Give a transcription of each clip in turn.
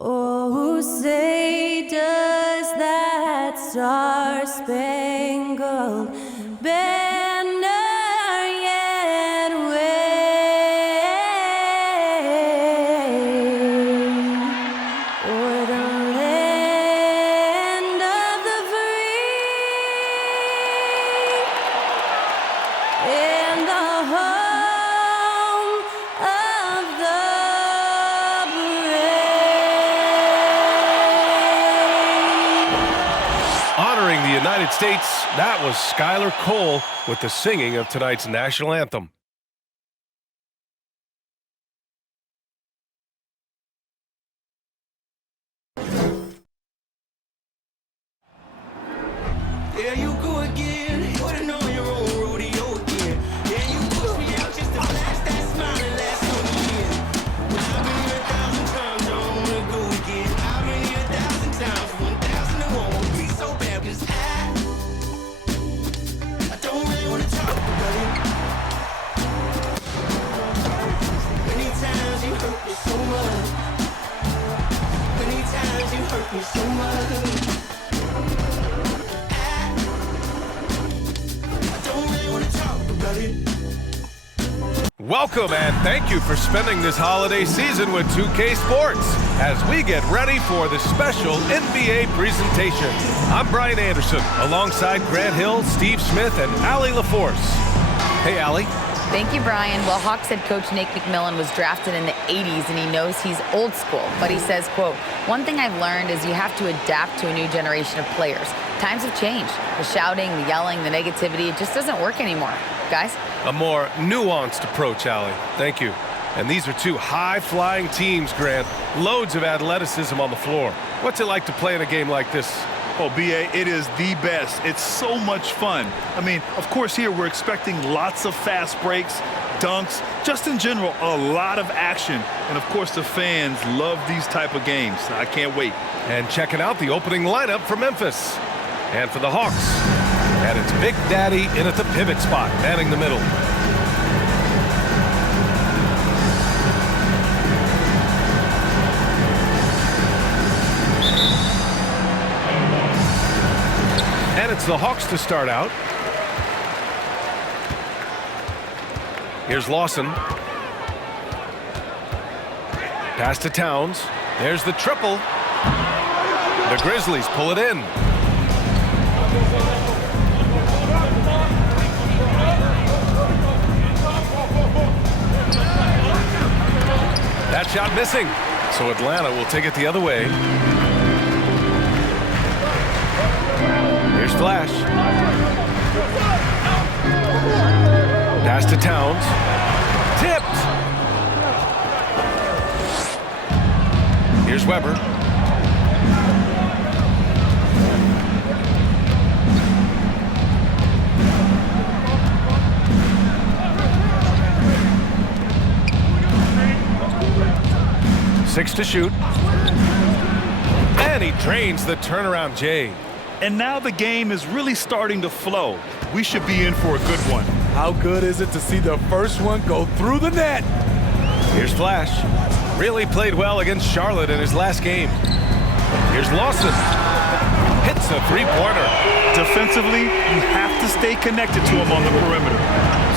Oh, say does that star-spangled banner yet wave o'er the land of the free and the home of the Honoring the United States, that was Skylar Cole with the singing of tonight's national anthem. There you go again, putting on your own rodeo again. Yeah, you push me out just to flash that smile and last on the year. I've been here 1,000 times, I don't wanna go again. I've been here 1,000 times, 1,001 won't be so bad, 'cause I don't really wanna talk about it. Many times you hurt me so much. Many times you hurt me so much. Welcome and thank you for spending this holiday season with 2K Sports as we get ready for the special NBA presentation. I'm Brian Anderson alongside Grant Hill, Steve Smith, and Allie LaForce. Hey, Allie. Thank you, Brian. Well, Hawks head coach Nate McMillan was drafted in the 80s, and he knows he's old school. But he says, quote, "One thing I've learned is you have to adapt to a new generation of players. Times have changed. The shouting, the yelling, the negativity, it just doesn't work anymore." Guys? A more nuanced approach, Allie. Thank you. And these are two high-flying teams, Grant. Loads of athleticism on the floor. What's it like to play in a game like this? Oh, B.A., it is the best. It's so much fun. I mean, of course, here we're expecting lots of fast breaks, dunks, just in general, a lot of action. And, of course, the fans love these type of games. I can't wait. And checking out the opening lineup for Memphis. And for the Hawks. And it's Big Daddy in at the pivot spot, manning the middle. And it's the Hawks to start out. Here's Lawson. Pass to Towns. There's the triple. The Grizzlies pull it in. That shot missing. So Atlanta will take it the other way. Here's Flash. Pass to Towns. Tipped. Here's Webber. Six to shoot. And he drains the turnaround J. And now the game is really starting to flow. We should be in for a good one. How good is it to see the first one go through the net? Here's Flash. Really played well against Charlotte in his last game. Here's Lawson. Hits a three-pointer. Defensively, you have to stay connected to him on the perimeter.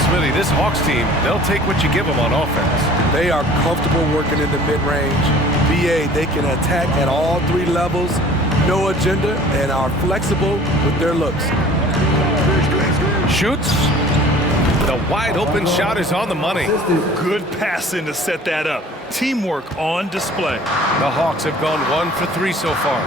Smitty, this Hawks team, they'll take what you give them on offense. They are comfortable working in the mid-range. BA, they can attack at all three levels, no agenda, and are flexible with their looks. Shoots. The wide open shot is on the money. Good passing to set that up. Teamwork on display. The Hawks have gone 1 for 3 so far.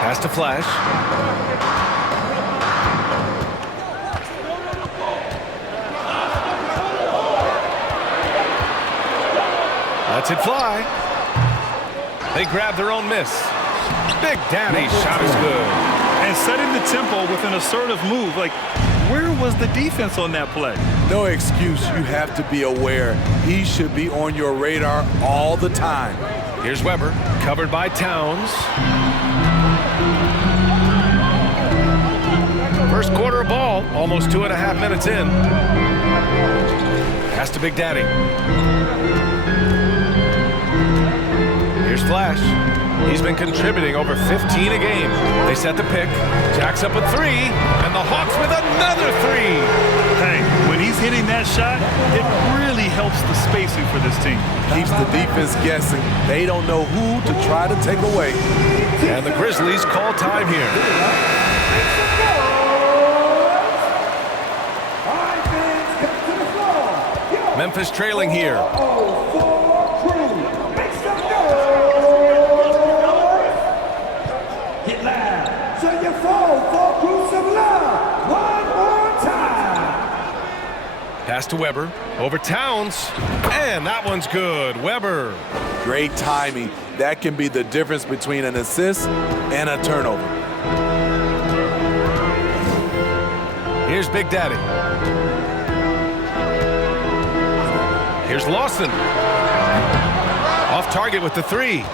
Pass to Flash. Lets it fly. They grab their own miss. Big Daddy's shot is good. And setting the tempo with an assertive move. Like, where was the defense on that play? No excuse. You have to be aware. He should be on your radar all the time. Here's Webber, covered by Towns. First quarter of ball, almost 2.5 minutes in. Pass to Big Daddy. Here's Flash. He's been contributing over 15 a game. They set the pick. Jacks up a three, and the Hawks with another three. Hey, when he's hitting that shot, it really helps the spacing for this team. Keeps the defense guessing. They don't know who to try to take away. And the Grizzlies call time here. Memphis trailing here. Get loud. So you fall for Crew some love. One more time. Pass to Webber. Over Towns. And that one's good. Webber. Great timing. That can be the difference between an assist and a turnover. Here's Big Daddy. Here's Lawson. Off target with the three.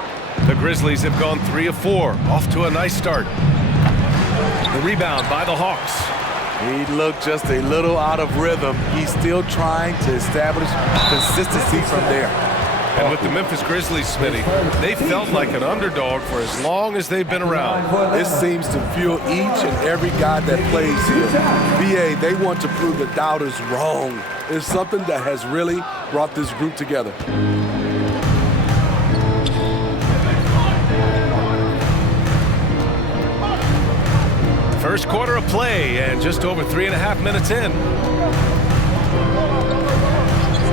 The Grizzlies have gone 3 of 4. Off to a nice start. The rebound by the Hawks. He looked just a little out of rhythm. He's still trying to establish consistency from there. And with the Memphis Grizzlies, Smitty, they felt like an underdog for as long as they've been around. This seems to fuel each and every guy that plays here. BA, they want to prove the doubters wrong. It's something that has really brought this group together. First quarter of play and just over 3.5 minutes in.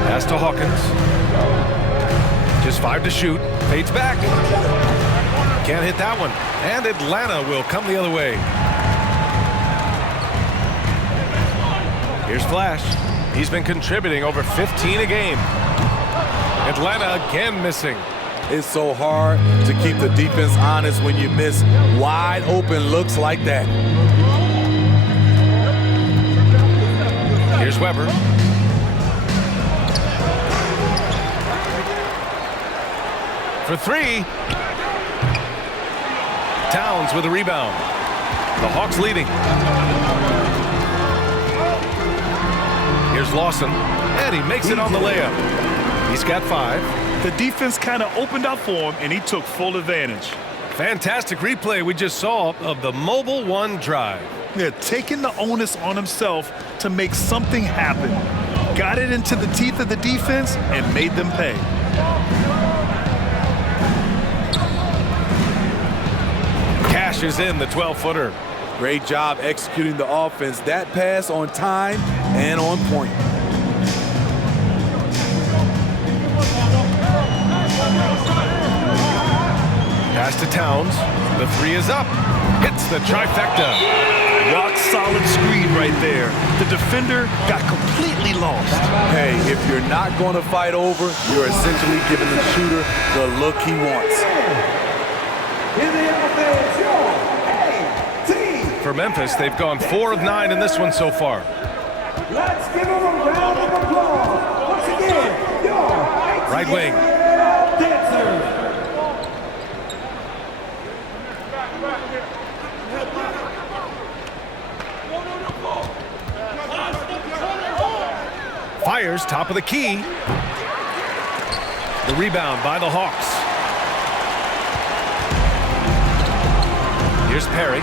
Pass to Hawkins. Just 5 to shoot. Fades back. Can't hit that one. And Atlanta will come the other way. Here's Flash. He's been contributing over 15 a game. Atlanta again missing. It's so hard to keep the defense honest when you miss wide open looks like that. Here's Webber. For three. Towns with a rebound. The Hawks leading. Here's Lawson, and he makes it on the layup. He's got 5. The defense kind of opened up for him, and he took full advantage. Fantastic replay we just saw of the Mobile One drive. Yeah, taking the onus on himself to make something happen. Got it into the teeth of the defense and made them pay. Cashes in the 12-footer. Great job executing the offense. That pass on time and on point. Pass to Towns. The 3 is up. Hits the trifecta. Rock solid screen right there. The defender got completely lost. Hey, if you're not going to fight over, you're essentially giving the shooter the look he wants. In the offense, your A-team. For Memphis, they've gone 4 of 9 in this one so far. Let's give them a round of applause. Once again, your A-team Right wing. dancers. Fires top of the key. The rebound by the Hawks. Here's Perry.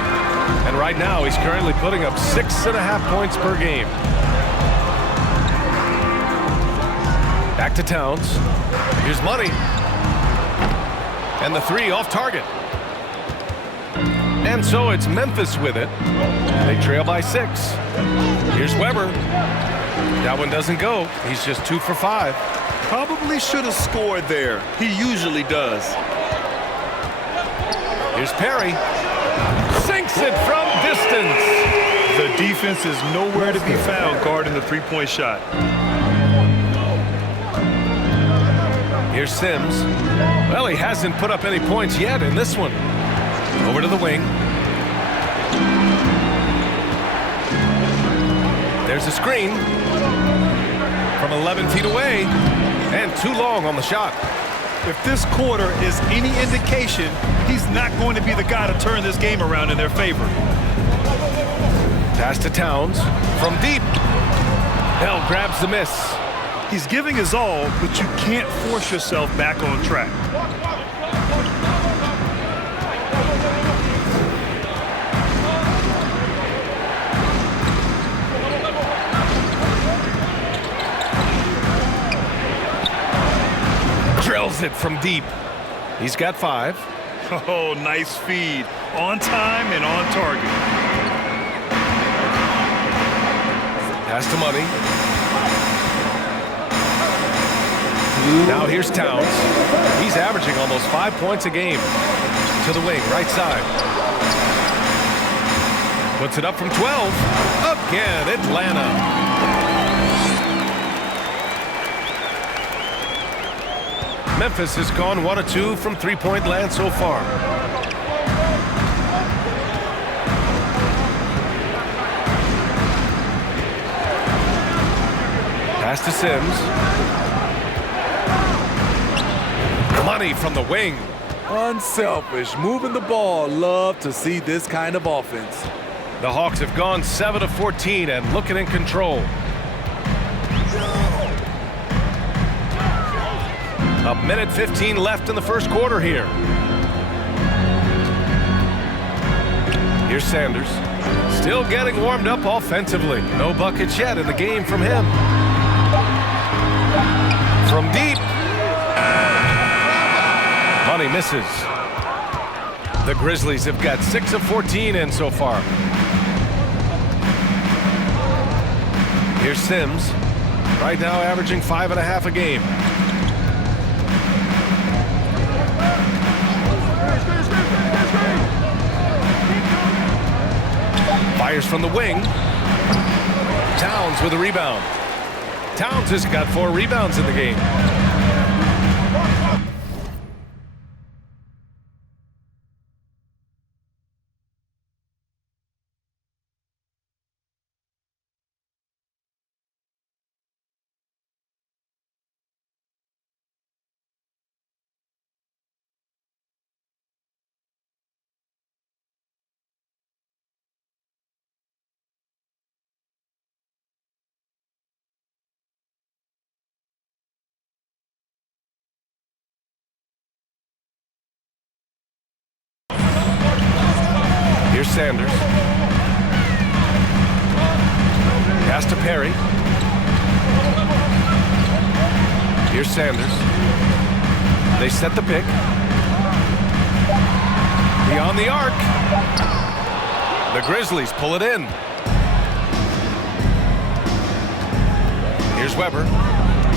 And right now he's currently putting up 6.5 points per game. Back to Towns. Here's Money. And the 3 off target. And so it's Memphis with it. They trail by 6. Here's Webber. That one doesn't go. He's just 2 for 5. Probably should have scored there. He usually does. Here's Perry. Sinks it from distance. The defense is nowhere to be found guarding the three-point shot. Here's Sims. Well, he hasn't put up any points yet in this one. Over to the wing. There's a screen from 11 feet away, and too long on the shot. If this quarter is any indication, he's not going to be the guy to turn this game around in their favor. Pass to Towns from deep. Bell grabs the miss. He's giving his all, but you can't force yourself back on track. Drills it from deep. He's got 5. Oh, nice feed. On time and on target. Pass to Money. Now here's Towns. He's averaging almost 5 points a game. To the wing, right side. Puts it up from 12. Again, Atlanta. Memphis has gone 1 of 2 from three-point land so far. Pass to Sims. Money from the wing. Unselfish, moving the ball. Love to see this kind of offense. The Hawks have gone 7 of 14 and looking in control. A minute 15 left in the first quarter here. Here's Sanders. Still getting warmed up offensively. No buckets yet in the game from him. From deep. Money misses. The Grizzlies have got 6 of 14 in so far. Here's Sims. Right now averaging 5.5 a game. Fires from the wing. Towns with a rebound. Towns has got 4 rebounds in the game. Here's Sanders. Pass to Perry. Here's Sanders. They set the pick. Beyond the arc. The Grizzlies pull it in. Here's Webber.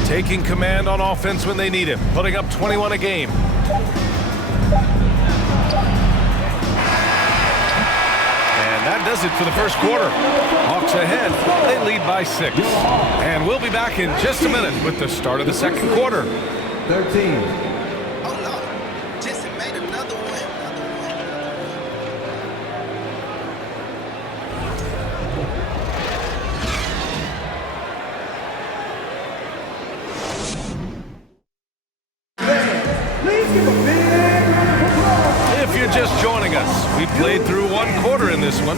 Taking command on offense when they need him. Putting up 21 a game. That does it for the first quarter. Hawks ahead. They lead by 6. And we'll be back in just a minute with the start of the second quarter. 13. Oh no, Jesse made another one. Please give a big round of applause. If you're just joining us, we played through 1 quarter in this one.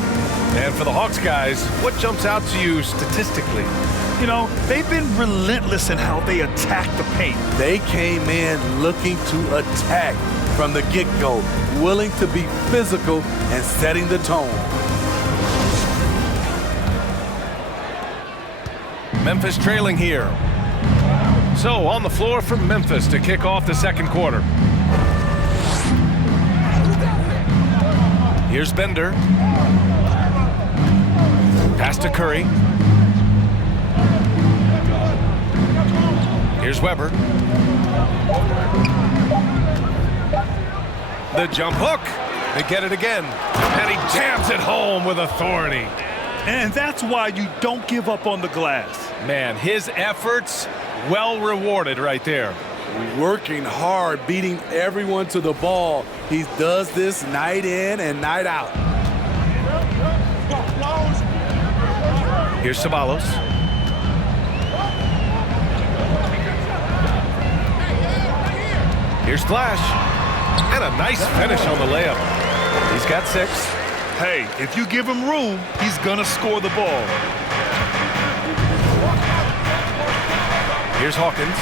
And for the Hawks guys, what jumps out to you statistically? You know, they've been relentless in how they attack the paint. They came in looking to attack from the get-go, willing to be physical and setting the tone. Memphis trailing here. So on the floor for Memphis to kick off the second quarter. Here's Bender. Pass to Curry. Here's Webber. The jump hook. They get it again. And he jams it home with authority. And that's why you don't give up on the glass. Man, his efforts well rewarded right there. Working hard, beating everyone to the ball. He does this night in and night out. Here's Ceballos. Here's Flash. And a nice finish on the layup. He's got 6. Hey, if you give him room, he's going to score the ball. Here's Hawkins.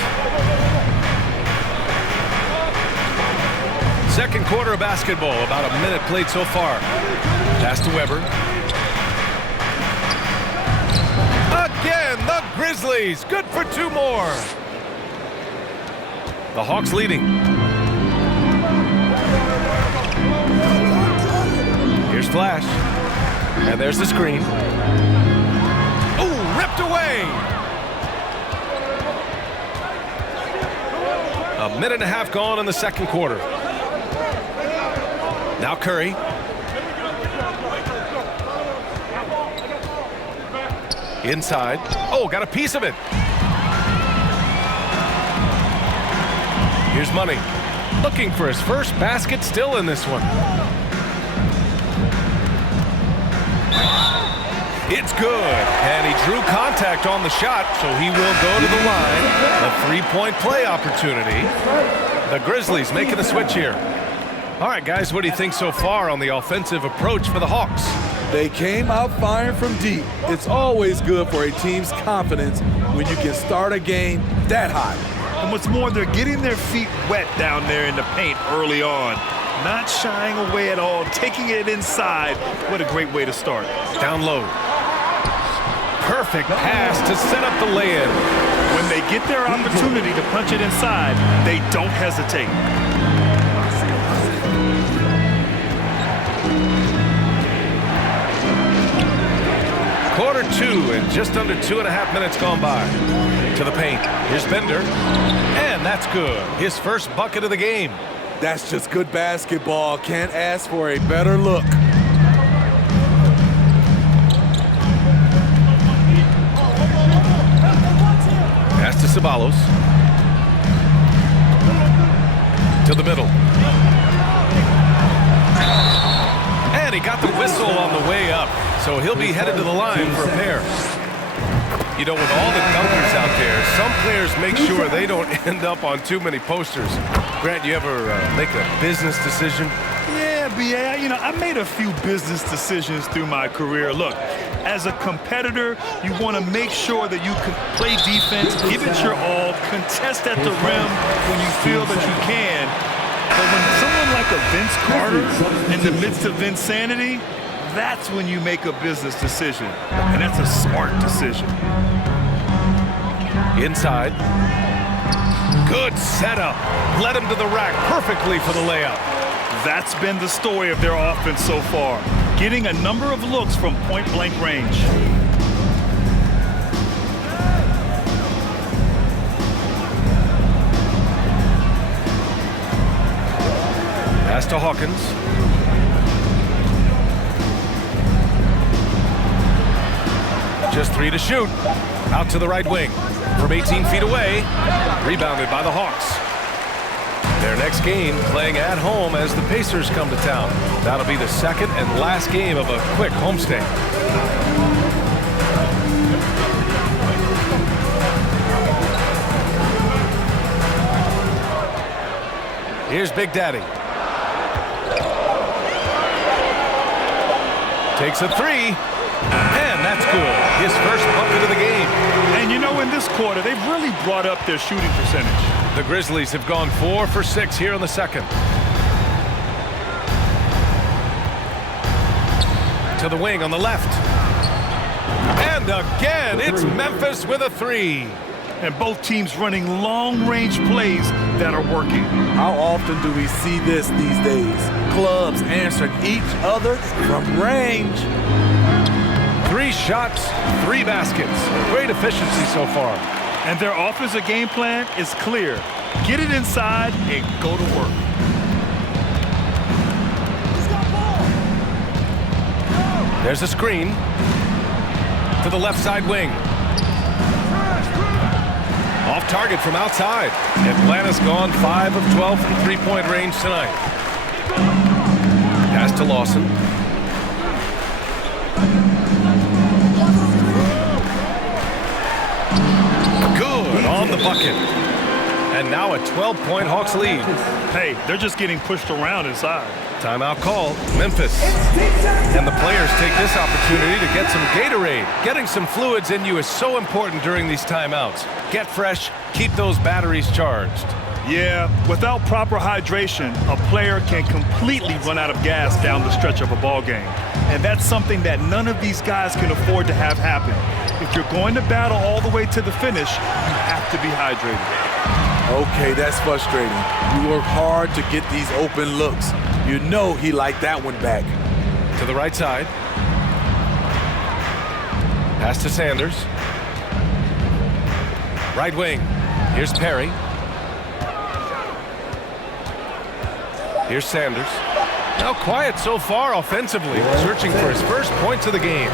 Second quarter of basketball, about a minute played so far. Pass to Webber. Again, the Grizzlies, good for 2 more. The Hawks leading. Here's Flash. And there's the screen. Oh, ripped away. A minute and a half gone in the second quarter. Now Curry. Inside. Oh, got a piece of it. Here's Money. Looking for his first basket, still in this one. It's good. And he drew contact on the shot, so he will go to the line. A 3-point play opportunity. The Grizzlies making a switch here. All right, guys, what do you think so far on the offensive approach for the Hawks? They came out firing from deep. It's always good for a team's confidence when you can start a game that hot. And what's more, they're getting their feet wet down there in the paint early on. Not shying away at all, taking it inside. What a great way to start. Down low. Perfect pass to set up the lay-in. When they get their opportunity to punch it inside, they don't hesitate. Quarter 2 and just under 2.5 minutes gone by. To the paint. Here's Bender. And that's good. His first bucket of the game. That's just good basketball. Can't ask for a better look. Pass to Ceballos. To the middle. And he got the whistle on the way up. So he'll be headed to the line for a pair. You know, with all the dunkers out there, some players make sure they don't end up on too many posters. Grant, you ever make a business decision? Yeah, B.A., you know, I made a few business decisions through my career. Look, as a competitor, you want to make sure that you can play defense, give it your all, contest at the rim when you feel that you can. But when someone like a Vince Carter in the midst of insanity, that's when you make a business decision. And that's a smart decision. Inside. Good setup. Led him to the rack perfectly for the layup. That's been the story of their offense so far. Getting a number of looks from point-blank range. Pass to Hawkins. Just 3 to shoot. Out to the right wing. From 18 feet away. Rebounded by the Hawks. Their next game playing at home as the Pacers come to town. That'll be the second and last game of a quick homestand. Here's Big Daddy. Takes a 3. And that's good. His first bucket of the game. And you know, in this quarter, they've really brought up their shooting percentage. The Grizzlies have gone 4 for 6 here in the second. To the wing on the left. And again, it's Memphis with a 3. And both teams running long-range plays that are working. How often do we see this these days? Clubs answering each other from range. 3 shots, 3 baskets. Great efficiency so far. And their offensive game plan is clear. Get it inside and go to work. There's a screen to the left side wing. Off target from outside. Atlanta's gone 5 of 12 from three-point range tonight. Pass to Lawson. Good on the bucket. And now a 12-point Hawks lead. Hey, they're just getting pushed around inside. Timeout call, Memphis. And the players take this opportunity to get some Gatorade. Getting some fluids in you is so important during these timeouts. Get fresh, keep those batteries charged. Yeah, without proper hydration, a player can completely run out of gas down the stretch of a ball game. And that's something that none of these guys can afford to have happen. If you're going to battle all the way to the finish, you have to be hydrated. Okay, that's frustrating. You work hard to get these open looks. You know he liked that one back. To the right side. Pass to Sanders. Right wing. Here's Perry. Here's Sanders. Now quiet so far offensively, searching for his first points of the game.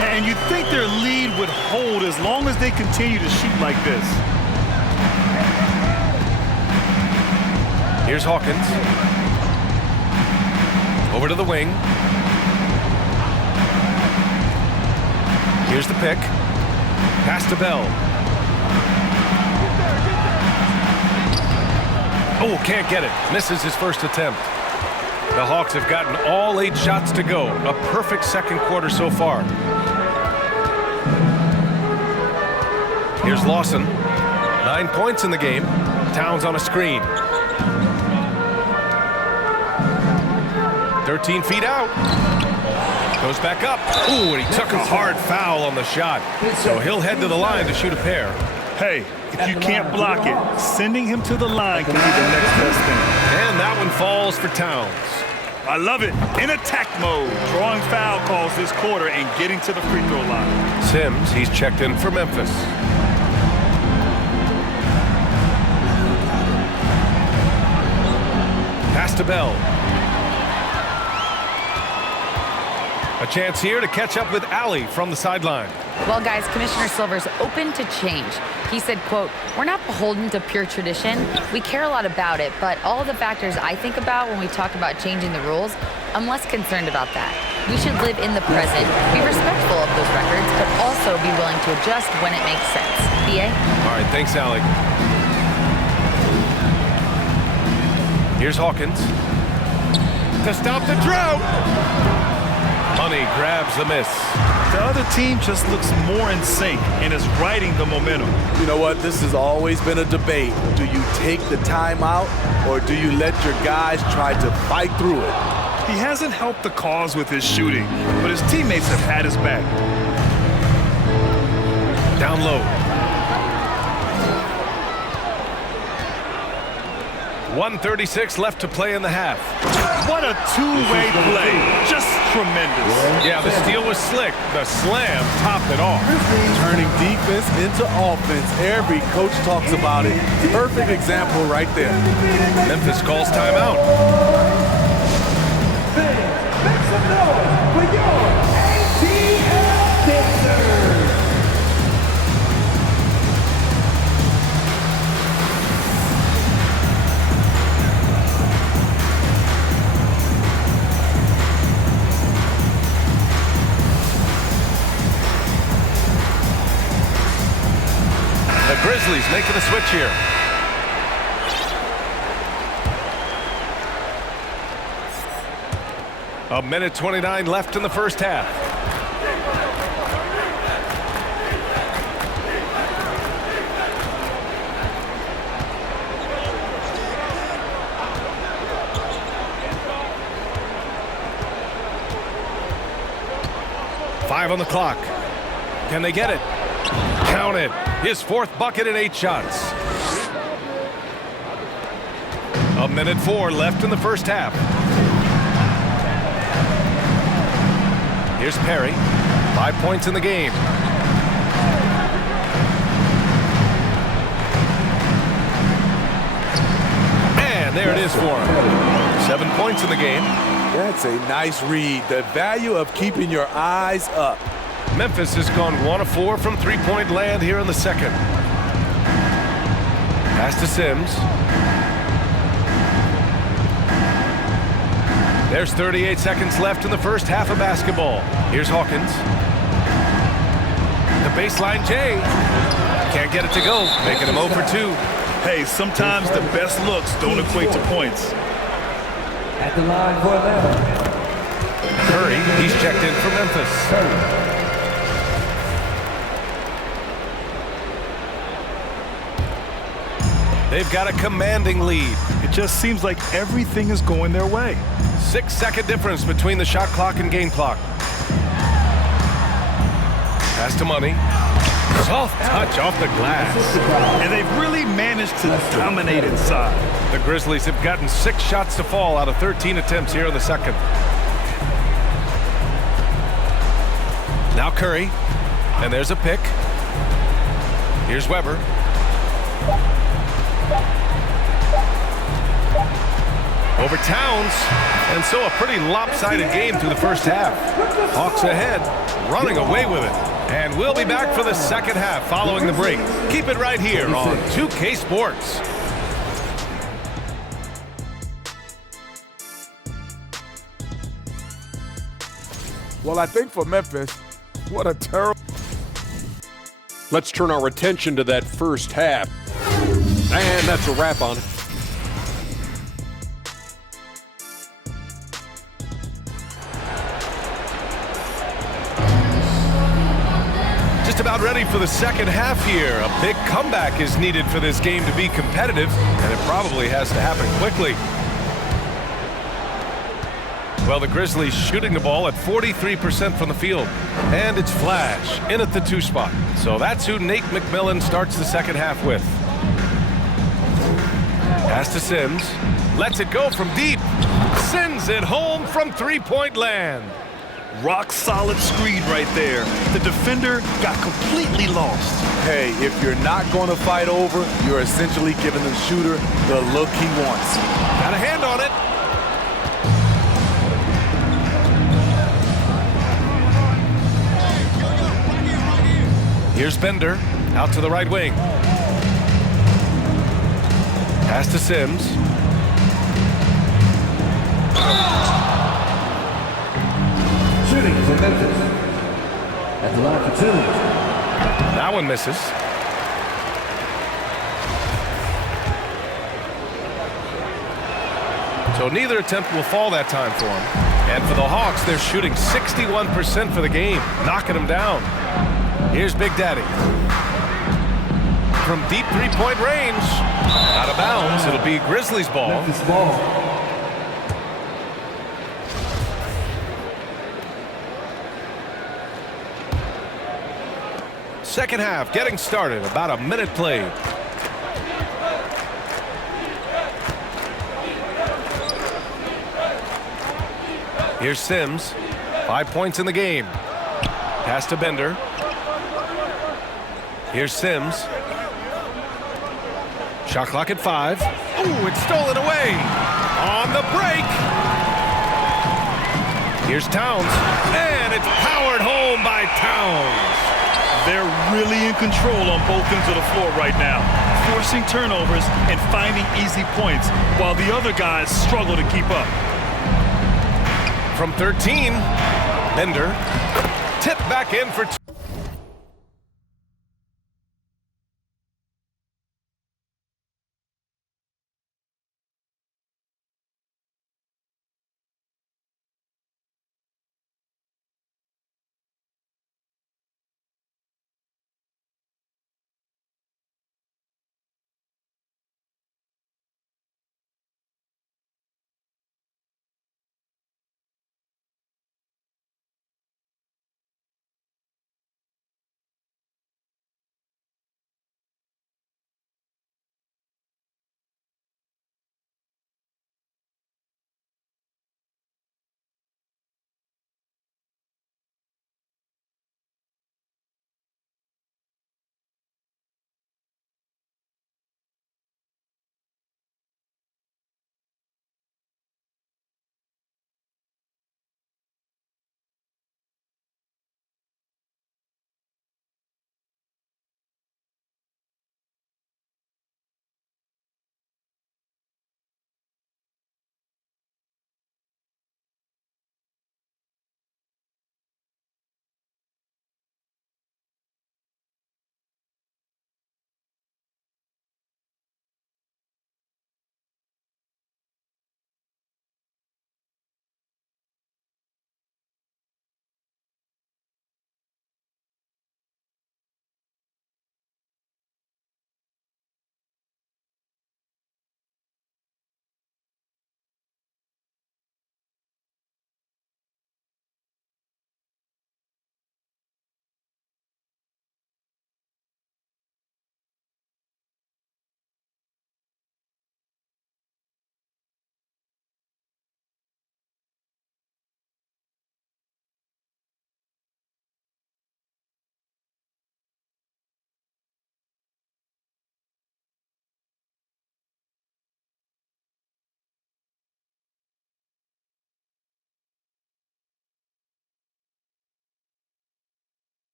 And you'd think their lead would hold as long as they continue to shoot like this. Here's Hawkins. Over to the wing. Here's the pick. Pass to Bell. Oh, can't get it. Misses his first attempt. The Hawks have gotten all 8 shots to go. A perfect second quarter so far. Here's Lawson. 9 points in the game. Towns on a screen. 13 feet out. Goes back up. Ooh, and he took a hard foul on the shot. So he'll head to the line to shoot a pair. Hey, if you can't block it, sending him to the line can be the next best thing. And that one falls for Towns. I love it. In attack mode, drawing foul calls this quarter and getting to the free throw line. Sims, he's checked in for Memphis. Pass to Bell. A chance here to catch up with Allie from the sideline. Well, guys, Commissioner Silver's open to change. He said, quote, "We're not beholden to pure tradition. We care a lot about it, but all the factors I think about when we talk about changing the rules, I'm less concerned about that. We should live in the present, be respectful of those records, but also be willing to adjust when it makes sense." BA? All right, thanks, Allie. Here's Hawkins. To stop the drought. Honey grabs the miss. The other team just looks more in sync and is riding the momentum. You know what? This has always been a debate. Do you take the timeout or do you let your guys try to fight through it? He hasn't helped the cause with his shooting, but his teammates have had his back. Down low. 1:36 left to play in the half. What a two-way play. Just tremendous. Yeah, the steal was slick. The slam topped it off. Turning defense into offense. Every coach talks about it. Perfect example right there. Memphis calls timeout. Make some noise for your ATL dancers. The Grizzlies making a switch here. A minute 29 left in the first half. Five on the clock. Can they get it? Count it. His 4th bucket in 8 shots. A minute 4 left in the first half. Here's Perry. 5 points in the game. And there it is for him. 7 points in the game. That's a nice read. The value of keeping your eyes up. Memphis has gone 1 of 4 from three-point land here in the second. Pass to Sims. There's 38 seconds left in the first half of basketball. Here's Hawkins. The baseline J. Can't get it to go, making him 0 for 2. Hey, sometimes the best looks don't equate to points. At the line for Atlanta. Curry, he's checked in for Memphis. They've got a commanding lead. It just seems like everything is going their way. 6-second difference between the shot clock and game clock. Pass to Money. Soft touch off the glass. And they've really managed to dominate inside. The Grizzlies have gotten 6 shots to fall out of 13 attempts here in the second. Now Curry. And there's a pick. Here's Webber. Over Towns. And so a pretty lopsided game through the first half. Hawks ahead, running away with it. And we'll be back for the second half following the break. Keep it right here on 2K Sports. Well, I think for Memphis, what a terrible. Let's turn our attention to that first half. And that's a wrap on it. Just about ready for the second half here. A big comeback is needed for this game to be competitive, and it probably has to happen quickly. Well, the Grizzlies shooting the ball at 43% from the field. And it's Flash in at the 2 spot. So that's who Nate McMillan starts the second half with. Pass to Sims. Lets it go from deep. Sends it home from three-point land. Rock solid screen right there. The defender got completely lost. Hey, if you're not going to fight over, you're essentially giving the shooter the look he wants. Got a hand on it. Here's Bender, out to the right wing. Pass to Sims. Shooting for Memphis. At the line for 2. That one misses. So neither attempt will fall that time for him. And for the Hawks, they're shooting 61% for the game, knocking them down. Here's Big Daddy. From deep three-point range. Out of bounds. It'll be Grizzlies ball. Memphis ball. Second half getting started. About a minute played. Here's Sims. 5 points in the game. Pass to Bender. Here's Sims. Shot clock at 5. Ooh, it's stolen away. On the break. Here's Towns. And it's powered home by Towns. They're really in control on both ends of the floor right now, forcing turnovers and finding easy points, while the other guys struggle to keep up. From 13, Bender tipped back in for 2.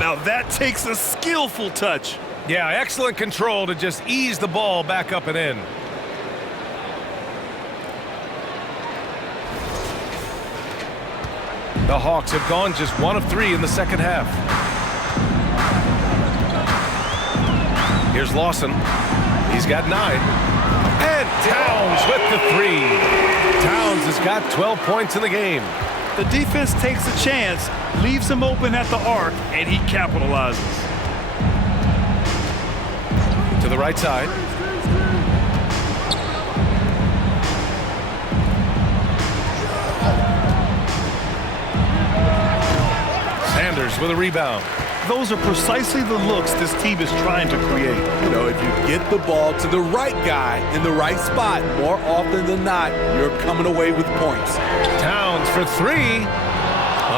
Now that takes a skillful touch. Yeah, excellent control to just ease the ball back up and in. The Hawks have gone just 1 of 3 in the second half. Here's Lawson. He's got 9. And Towns with the 3. Towns has got 12 points in the game. The defense takes a chance, leaves him open at the arc, and he capitalizes. To the right side. Sanders with a rebound. Those are precisely the looks this team is trying to create. You know, if you get the ball to the right guy in the right spot, more often than not, you're coming away with points. Towns for 3.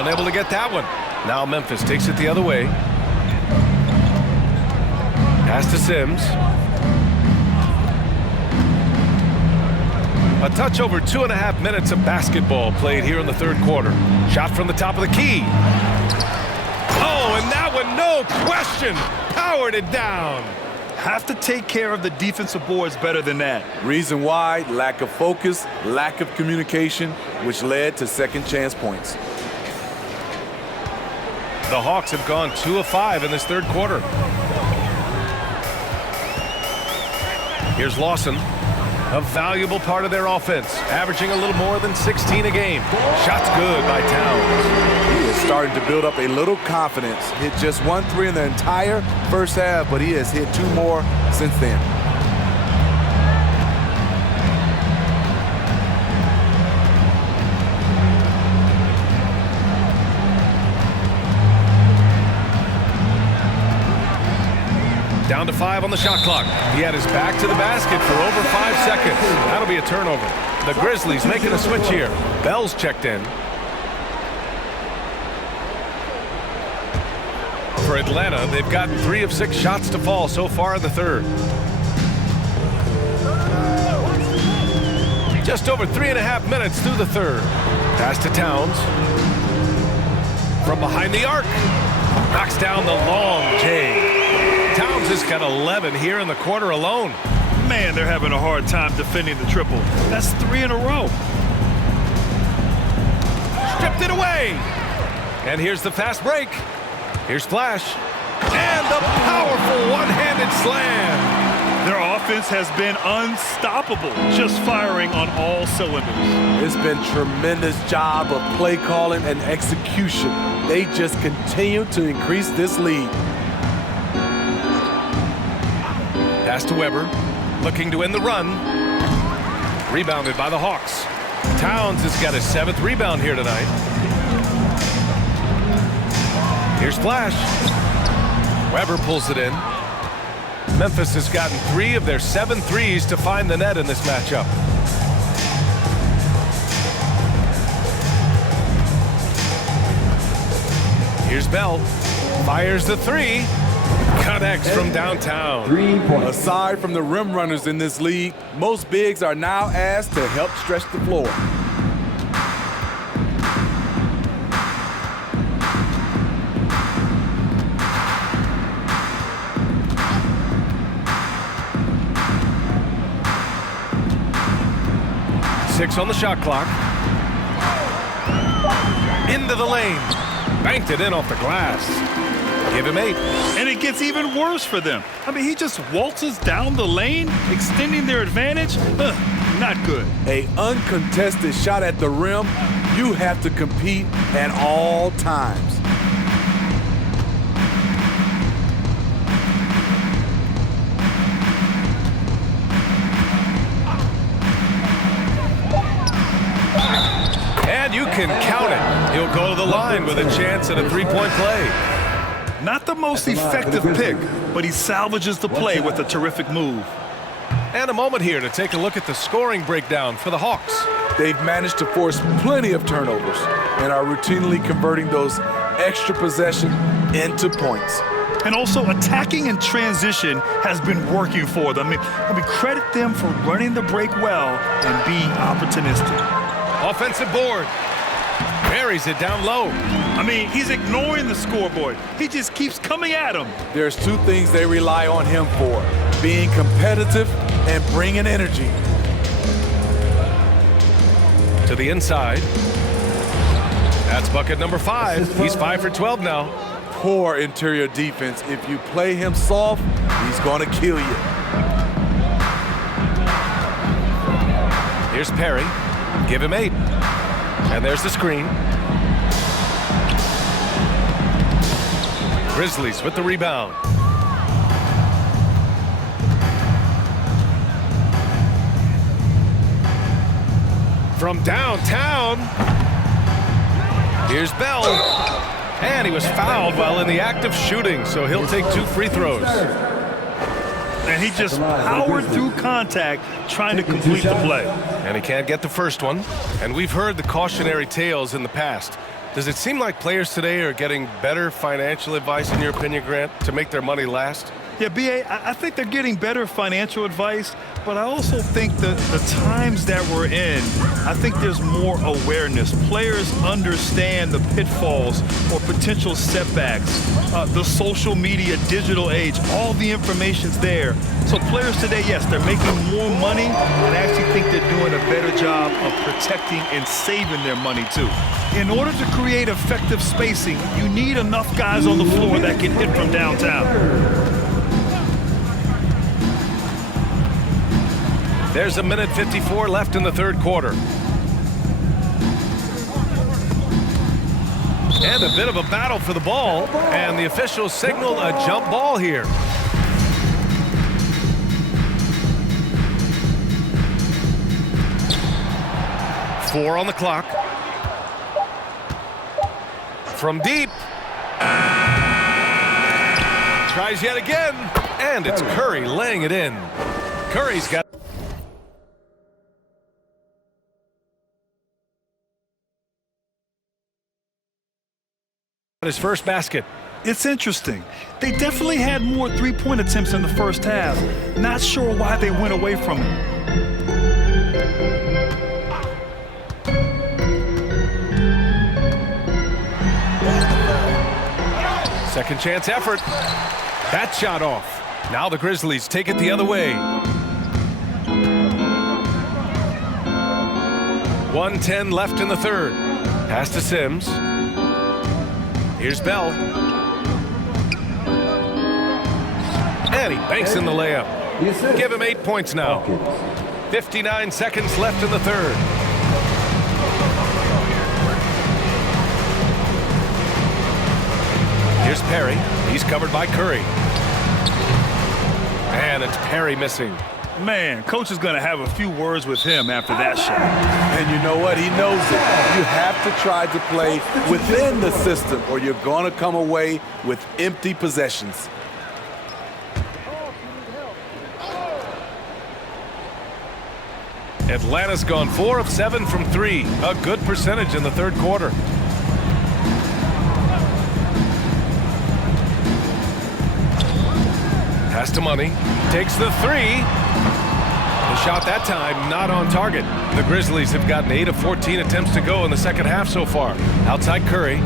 Unable to get that one. Now Memphis takes it the other way. Pass to Sims. A touch over 2.5 minutes of basketball played here in the third quarter. Shot from the top of the key. Oh, and that one, no question, powered it down. Have to take care of the defensive boards better than that. Reason why? Lack of focus, lack of communication, which led to second chance points. The Hawks have gone 2 of 5 in this third quarter. Here's Lawson, a valuable part of their offense, averaging a little more than 16 a game. Shot's good by Towns. He is starting to build up a little confidence. Hit just 1 3 in the entire first half, but he has hit 2 more since then. Down to 5 on the shot clock. He had his back to the basket for over 5 seconds. That'll be a turnover. The Grizzlies making a switch here. Bell's checked in. For Atlanta, they've gotten 3 of 6 shots to fall so far in the third. Just over 3.5 minutes through the third. Pass to Towns. From behind the arc. Knocks down the long J. Towns has got 11 here in the quarter alone. Man, they're having a hard time defending the triple. That's 3 in a row. Stripped it away. And here's the fast break. Here's Flash. And the powerful one-handed slam. Their offense has been unstoppable, just firing on all cylinders. It's been tremendous job of play calling and execution. They just continue to increase this lead. Pass to Webber, looking to end the run. Rebounded by the Hawks. Towns has got his 7th rebound here tonight. Here's Flash. Webber pulls it in. Memphis has gotten 3 of their 7 threes to find the net in this matchup. Here's Bell. Fires the 3. Connects from downtown. 3 points. Aside from the rim runners in this league, most bigs are now asked to help stretch the floor. Six on the shot clock. Into the lane. Banked it in off the glass. Give him 8. And it gets even worse for them. I mean, he just waltzes down the lane, extending their advantage. Not good. An uncontested shot at the rim, you have to compete at all times. And you can count it. He'll go to the line with a chance at a 3-point play. Not the most effective pick, but he salvages the play with a terrific move. And a moment here to take a look at the scoring breakdown for the Hawks. They've managed to force plenty of turnovers and are routinely converting those extra possessions into points. And also attacking in transition has been working for them. I mean, credit them for running the break well and being opportunistic. Offensive board. buries it down low. I mean, he's ignoring the scoreboard. He just keeps coming at him. There's two things they rely on him for: being competitive and bringing energy. To the inside. That's bucket number 5. He's 5 for 12 now. Poor interior defense. If you play him soft, he's going to kill you. Here's Perry. Give him 8. And there's the screen. Grizzlies with the rebound. From downtown. Here's Bell. And he was fouled while in the act of shooting, so he'll take 2 free throws. And he just powered through contact trying to complete the play. And he can't get the first one. And we've heard the cautionary tales in the past. Does it seem like players today are getting better financial advice, in your opinion, Grant, to make their money last? Yeah, B.A., I think they're getting better financial advice, but I also think that the times that we're in, I think there's more awareness. Players understand the pitfalls or potential setbacks, the social media, digital age, all the information's there. So players today, yes, they're making more money, and I actually think they're doing a better job of protecting and saving their money, too. In order to create effective spacing, you need enough guys on the floor that can hit from downtown. There's a minute 54 left in the third quarter. And a bit of a battle for the ball, and the officials signal a jump ball here. Four on the clock. From deep. Tries yet again, and it's Curry laying it in. Curry's got his first basket. It's interesting. They definitely had more three-point attempts in the first half. Not sure why they went away from it. Second chance effort. That shot off. Now the Grizzlies take it the other way. 1:10 left in the third. Pass to Sims. Here's Bell. And he banks in the layup. Give him 8 points now. 59 seconds left in the third. Here's Perry. He's covered by Curry. And it's Perry missing. Man, coach is going to have a few words with him after that shot. And you know what? He knows it. You have to try to play within the system, or you're going to come away with empty possessions. Atlanta's gone 4 of 7 from 3. A good percentage in the third quarter. Pass to Money. Takes the 3. The shot that time not on target. The Grizzlies have gotten 8 of 14 attempts to go in the second half so far. Outside Curry.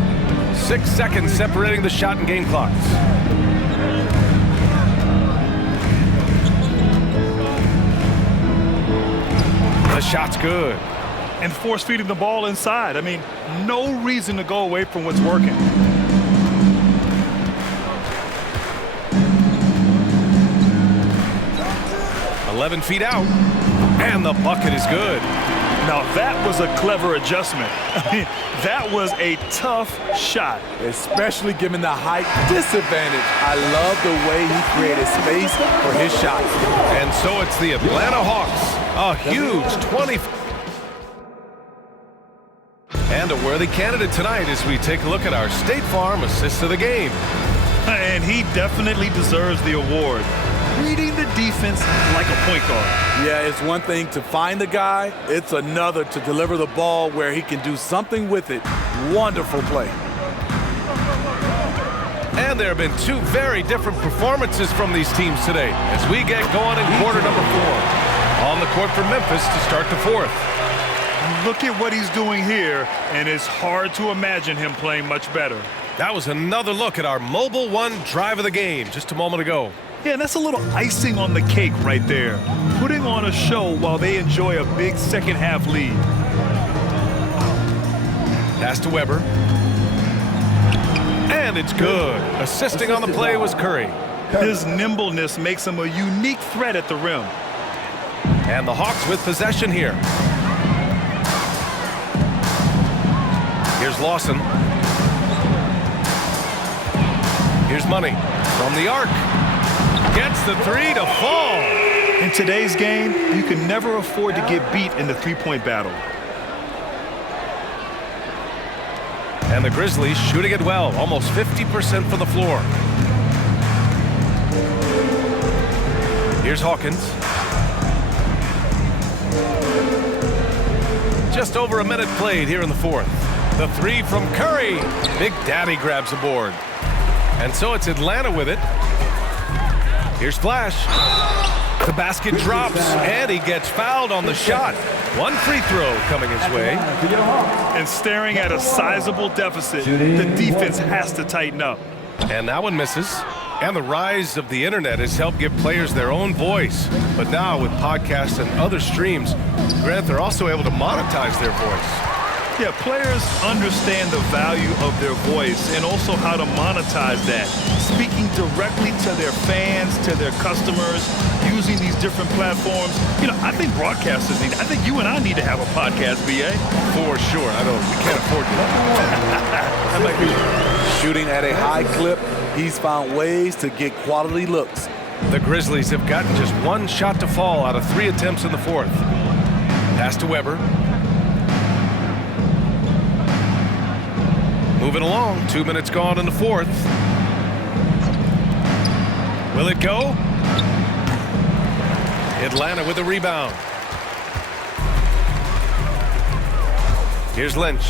6 seconds separating the shot and game clocks. The shot's good. And force feeding the ball inside. I mean, no reason to go away from what's working. .11 feet out, and the bucket is good. Now that was a clever adjustment. I mean, that was a tough shot. Especially given the height disadvantage. I love the way he created space for his shot. And so it's the Atlanta Hawks. A huge 20. And a worthy candidate tonight as we take a look at our State Farm assist of the game. And he definitely deserves the award. Reading the defense like a point guard. Yeah, it's one thing to find the guy. It's another to deliver the ball where he can do something with it. Wonderful play. And there have been 2 very different performances from these teams today as we get going in quarter number 4. On the court for Memphis to start the fourth. Look at what he's doing here, and it's hard to imagine him playing much better. That was another look at our Mobile One drive of the game just a moment ago. Yeah, and that's a little icing on the cake right there. Putting on a show while they enjoy a big second half lead. Pass to Webber. And it's good. Assisting on the play was Curry. His nimbleness makes him a unique threat at the rim. And the Hawks with possession here. Here's Lawson. Here's Money from the arc. Gets the three to fall. In today's game, you can never afford to get beat in the three-point battle. And the Grizzlies shooting it well, almost 50% from the floor. Here's Hawkins. Just over a minute played here in the fourth. The three from Curry. Big Daddy grabs the board. And so it's Atlanta with it. Here's Flash. The basket drops, and he gets fouled on the shot. One free throw coming his way. And staring at a sizable deficit, the defense has to tighten up. And that one misses. And the rise of the internet has helped give players their own voice. But now with podcasts and other streams, Grant, they're also able to monetize their voice. Yeah, players understand the value of their voice and also how to monetize that. Speaking directly to their fans, to their customers, using these different platforms. You know, I think broadcasters need, I think you and I need to have a podcast, BA. For sure. We can't afford to. That might be. Shooting at a high clip, he's found ways to get quality looks. The Grizzlies have gotten just one shot to fall out of 3 attempts in the fourth. Pass to Webber. Moving along, 2 minutes gone in the fourth. Will it go? Atlanta with a rebound. Here's Lynch.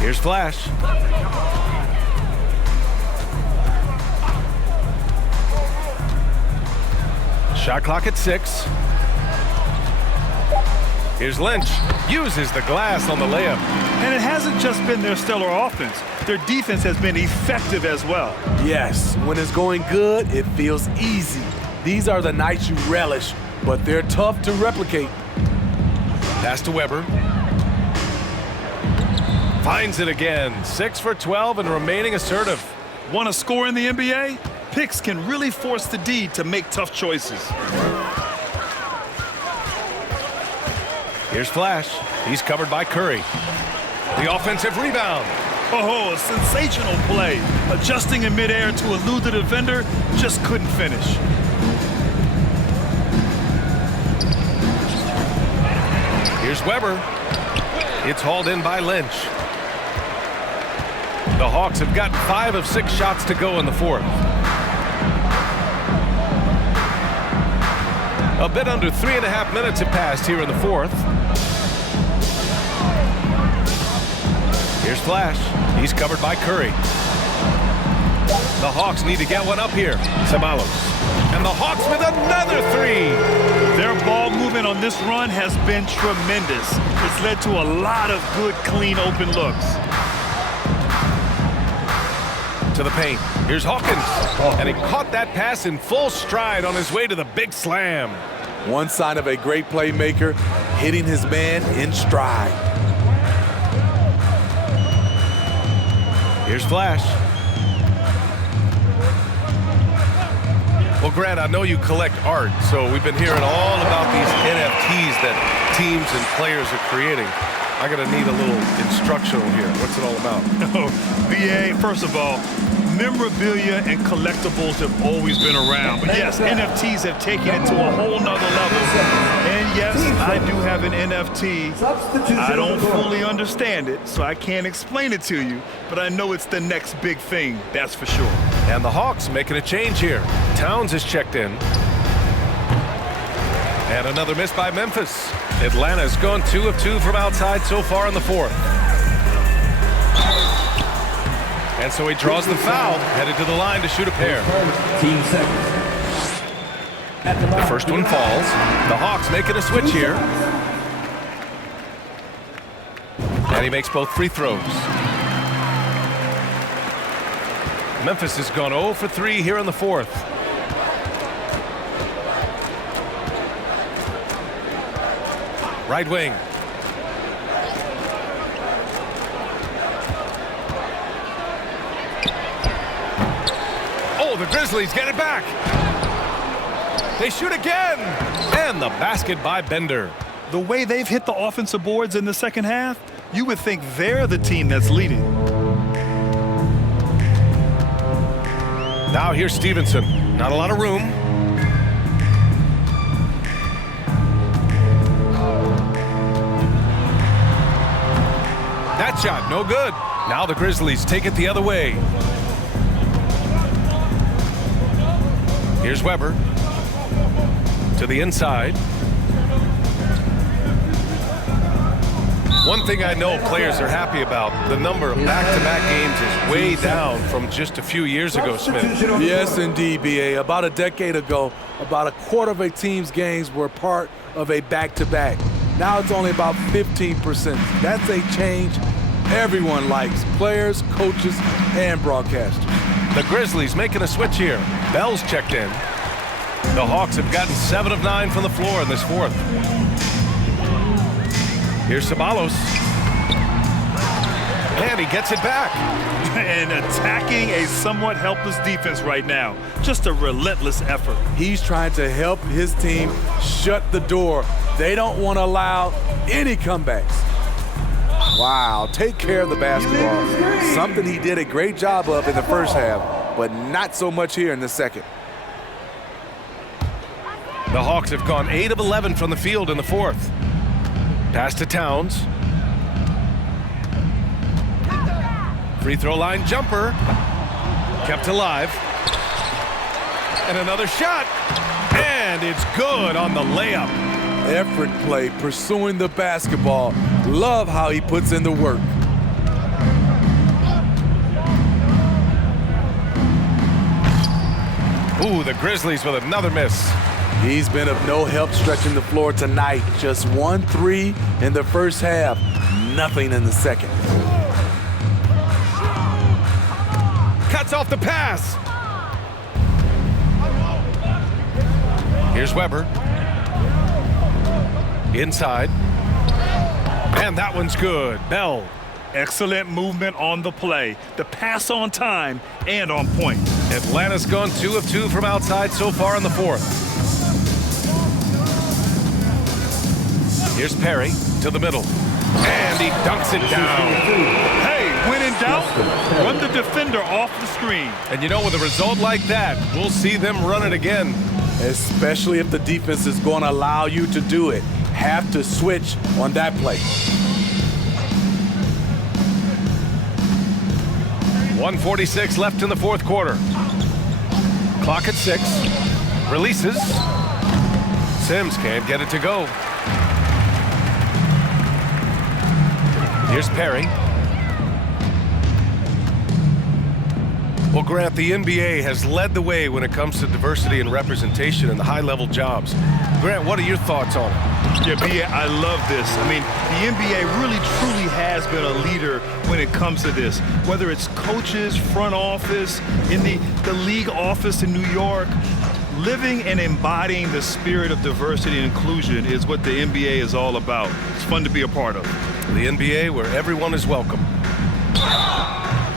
Here's Flash. Shot clock at 6. Here's Lynch. Uses the glass on the layup. And it hasn't just been their stellar offense. Their defense has been effective as well. Yes, when it's going good, it feels easy. These are the nights you relish, but they're tough to replicate. Pass to Webber. Finds it again. 6 for 12 and remaining assertive. Want to score in the NBA? Picks can really force the D to make tough choices. Here's Flash. He's covered by Curry. The offensive rebound. Oh, a sensational play. Adjusting in midair to elude the defender, just couldn't finish. Here's Webber. It's hauled in by Lynch. The Hawks have got 5 of 6 shots to go in the fourth. A bit under 3.5 minutes have passed here in the fourth. Here's Flash. He's covered by Curry. The Hawks need to get one up here. Samalos. And the Hawks with another 3. Their ball movement on this run has been tremendous. It's led to a lot of good, clean, open looks. To the paint. Here's Hawkins. And he caught that pass in full stride on his way to the big slam. One sign of a great playmaker, hitting his man in stride. Here's Flash. Well, Grant, I know you collect art, so we've been hearing all about these NFTs that teams and players are creating. I'm going to need a little instructional here. What's it all about? VA, first of all, memorabilia and collectibles have always been around. But yes, NFTs have taken it to a whole nother level. And yes, I do have an NFT. I don't fully understand it, so I can't explain it to you. But I know it's the next big thing, that's for sure. And the Hawks making a change here. Towns has checked in. And another miss by Memphis. Atlanta's gone 2 of 2 from outside so far in the fourth. And so he draws the foul, headed to the line to shoot a pair. Team seconds. The first one falls. The Hawks making a switch here. And he makes both free throws. Memphis has gone 0 for 3 here in the fourth. Right wing. Oh, the Grizzlies get it back. They shoot again. And the basket by Bender. The way they've hit the offensive boards in the second half, you would think they're the team that's leading. Now here's Stevenson. Not a lot of room. That shot, no good. Now the Grizzlies take it the other way. Here's Webber. To the inside. One thing I know players are happy about, the number of back-to-back games is way down from just a few years ago, Smith. Yes, indeed, B.A. About a decade ago, about a quarter of a team's games were part of a back-to-back. Now it's only about 15%. That's a change everyone likes, players, coaches, and broadcasters. The Grizzlies making a switch here. Bell's checked in. The Hawks have gotten 7 of 9 from the floor in this fourth. Here's Ceballos. And he gets it back. And attacking a somewhat helpless defense right now. Just a relentless effort. He's trying to help his team shut the door. They don't want to allow any comebacks. Wow, take care of the basketball. Something he did a great job of in the first half, but not so much here in the second. The Hawks have gone 8 of 11 from the field in the fourth. Pass to Towns. Free throw line jumper. Kept alive. And another shot. And it's good on the layup. Effort play, pursuing the basketball. Love how he puts in the work. Ooh, the Grizzlies with another miss. He's been of no help stretching the floor tonight. Just 1-3 in the first half. Nothing in the second. Cuts off the pass. Here's Webber. Inside. And that one's good. Bell. Excellent movement on the play. The pass on time and on point. Atlanta's gone 2 of 2 from outside so far in the fourth. Here's Perry to the middle. And he dunks it down. Hey, when in doubt, run the defender off the screen. And you know, with a result like that, we'll see them run it again. Especially if the defense is going to allow you to do it. Have to switch on that play. 1:46 left in the fourth quarter. Clock at 6. Releases. Sims can't get it to go. Here's Perry. Well, Grant, the NBA has led the way when it comes to diversity and representation in the high-level jobs. Grant, what are your thoughts on it? Yeah, B.A., I love this. I mean, the NBA really, truly has been a leader when it comes to this. Whether it's coaches, front office, in the league office in New York, living and embodying the spirit of diversity and inclusion is what the NBA is all about. It's fun to be a part of. The NBA where everyone is welcome.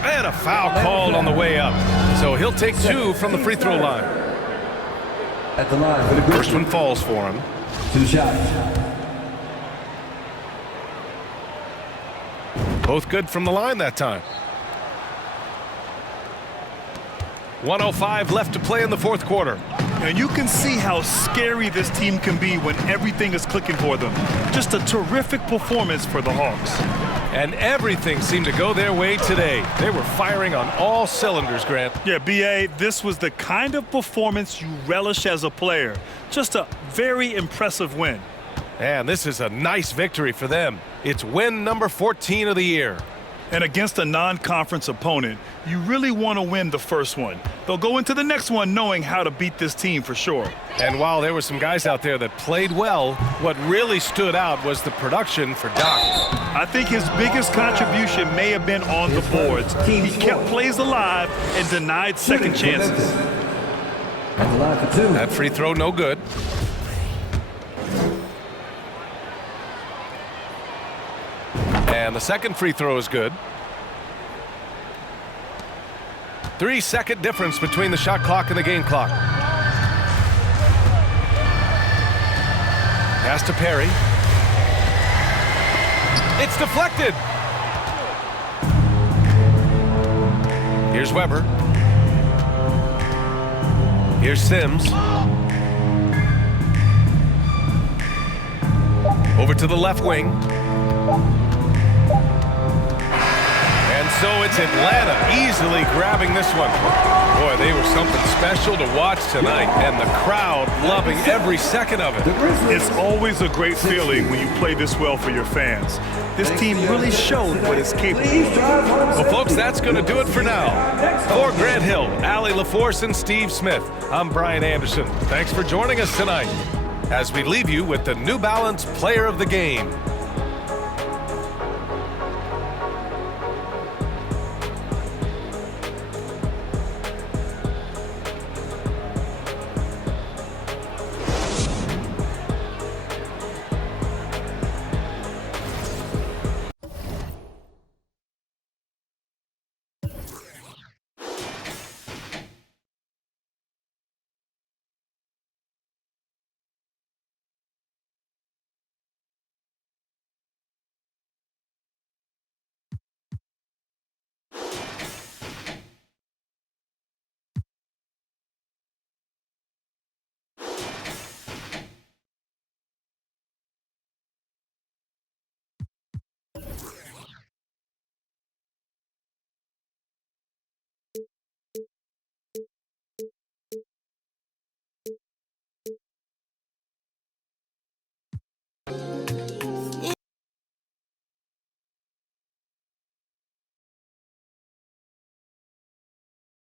And a foul called on the way up. So he'll take 2 from the free throw line. At the line for the First one falls for him. 2 shots. Both good from the line that time. 1:05 left to play in the fourth quarter. And you can see how scary this team can be when everything is clicking for them. Just a terrific performance for the Hawks. And everything seemed to go their way today. They were firing on all cylinders, Grant. Yeah, B.A., this was the kind of performance you relish as a player. Just a very impressive win. And this is a nice victory for them. It's win number 14 of the year. And against a non-conference opponent, you really want to win the first one. They'll go into the next one knowing how to beat this team for sure. And while there were some guys out there that played well, what really stood out was the production for Doc. I think his biggest contribution may have been on the boards. He kept plays alive and denied second chances. At the line for two. That free throw, no good. And the second free throw is good. 3-second difference between the shot clock and the game clock. Pass to Perry. It's deflected. Here's Webber. Here's Sims. Over to the left wing. And so it's Atlanta easily grabbing this one. Boy, they were something special to watch tonight, and the crowd loving every second of it. It's always a great feeling when you play this well for your fans. This team really showed what it's capable of. Well, folks, that's going to do it for now. For Grant Hill, Allie LaForce, and Steve Smith, I'm Brian Anderson. Thanks for joining us tonight as we leave you with the New Balance Player of the Game.